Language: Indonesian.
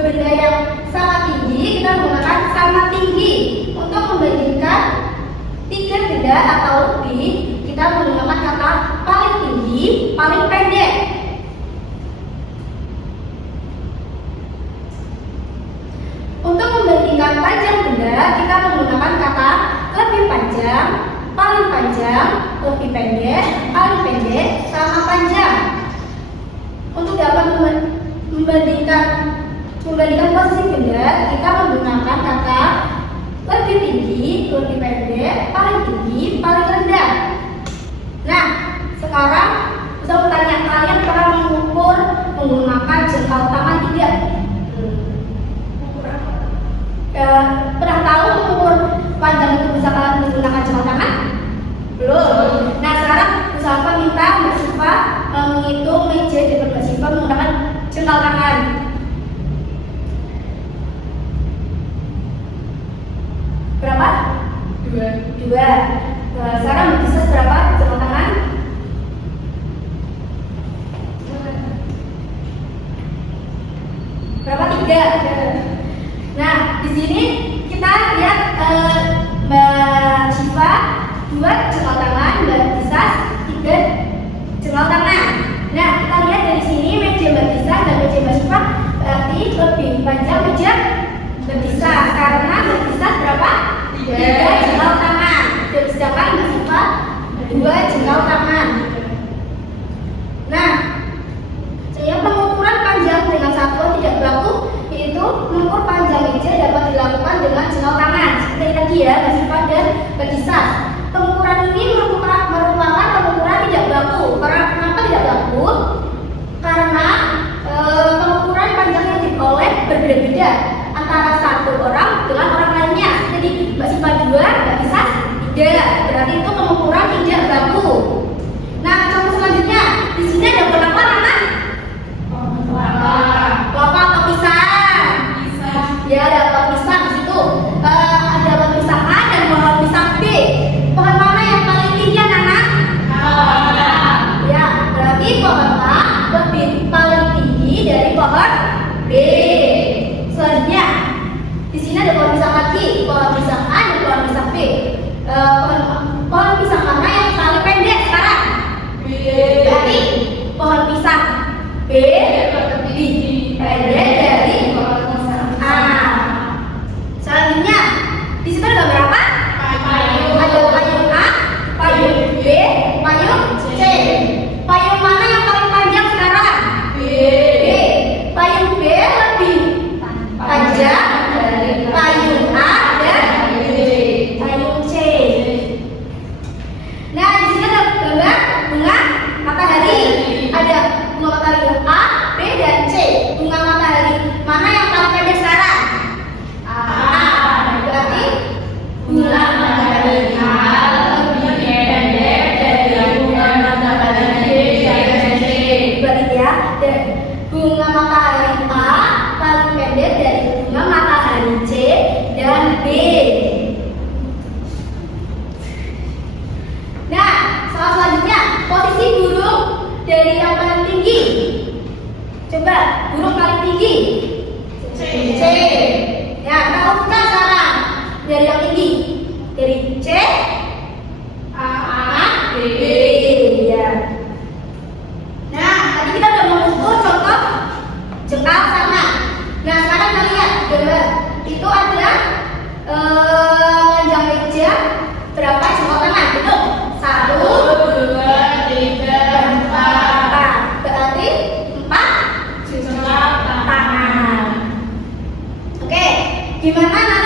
benda yang sama tinggi, kita menggunakan sama tinggi. Untuk membandingkan tiga benda atau lebih, kita menggunakan kata paling tinggi, paling pendek. Untuk membandingkan panjang benda, kita menggunakan kata lebih panjang, paling panjang, lebih pendek, paling pendek, sama panjang. Untuk dapat membandingkan posisi benda, kita menggunakan kata lebih tinggi, lebih pendek, paling tinggi, paling rendah. Nah, sekarang saya bertanya, kalian pernah mengukur menggunakan jengkal tangan tidak? Pernah tahu mengukur panjang itu bisa kalian menggunakan jengkal tangan? Belum. Nah, sekarang Mustafa minta Mbak Siva menghitung meja di depan Mbak Siva menggunakan jengkal tangan. Berapa? Dua. Nah, sekarang bisa berapa jengkal tangan? Berapa? Tiga. Nah, di sini kita lihat Mbak Siva dua jengkal tangan, Mbak Tisa tiga jengkal tangan. Nah, kita lihat dari sini meja Mbak Tisa dan meja Mbak Siva berarti lebih panjang meja Mbak Tisa karena Mbak Tisa berapa? Tiga jengkal tangan. Dan sedangkan Mbak Siva dua jengkal tangan. Nah, saya pengukuran panjang dengan satuan tidak berlaku, yaitu mengukur panjang meja dapat dilakukan dengan jengkal tangan. Seperti tadi ya, Mbak Siva dan Mbak Tisa. Pengukuran ini merupakan pengukuran tidak baku. Karena kenapa tidak baku? Karena pengukuran panjang yang diperoleh berbeda-beda antara satu orang dengan orang lainnya. Jadi Mbak Siva 2, Mbak Tisa 3. Berarti itu pengukuran tidak baku. Nah, contoh selanjutnya di sini ada pohon apa, Nana? Kelapa atau pisang? Ya, ada pohon pisang di situ. Ada pohon pisang A dan pohon pisang B. Pohon mana yang paling tinggi, Nana? Ya, berarti pohon A lebih paling tinggi dari pohon B. Selanjutnya, di sini ada pohon pisang lagi, pohon pisang A dan pohon pisang B. Pohon pisang mana yang paling pendek sekarang? Berarti pohon pisang B lebih pendek dari pohon pisang A. Selanjutnya, di situ ada berapa? Ada payung A, payung B, payung C. Payung mana yang paling panjang sekarang? B. Payung B lebih panjang dari payung A dan payung C. Nah, di sini ada gambar bunga matahari. Ada bunga matahari A, B, dan C. Bunga matahari mana yang paling pendek sekarang? A. Berarti bunga matahari A lebih pendek dari bunga matahari B dan C. Berarti ya, bunga matahari A paling pendek dari bunga matahari C dan B. Nah, soal selanjutnya, posisi burung dari yang paling tinggi. Coba, burung paling tinggi. C. Ya, kita ukurkan sekarang dari yang tinggi. Dari C, A, B. Ya. Nah, tadi kita udah mengukur contoh jengkal tangan. Nah, sekarang kita lihat gambar. Itu ada panjang meja berapa jengkal tangan? Hitung. 1, 2, 3, 4. Berarti 4 jengkal tangan. Oke, gimana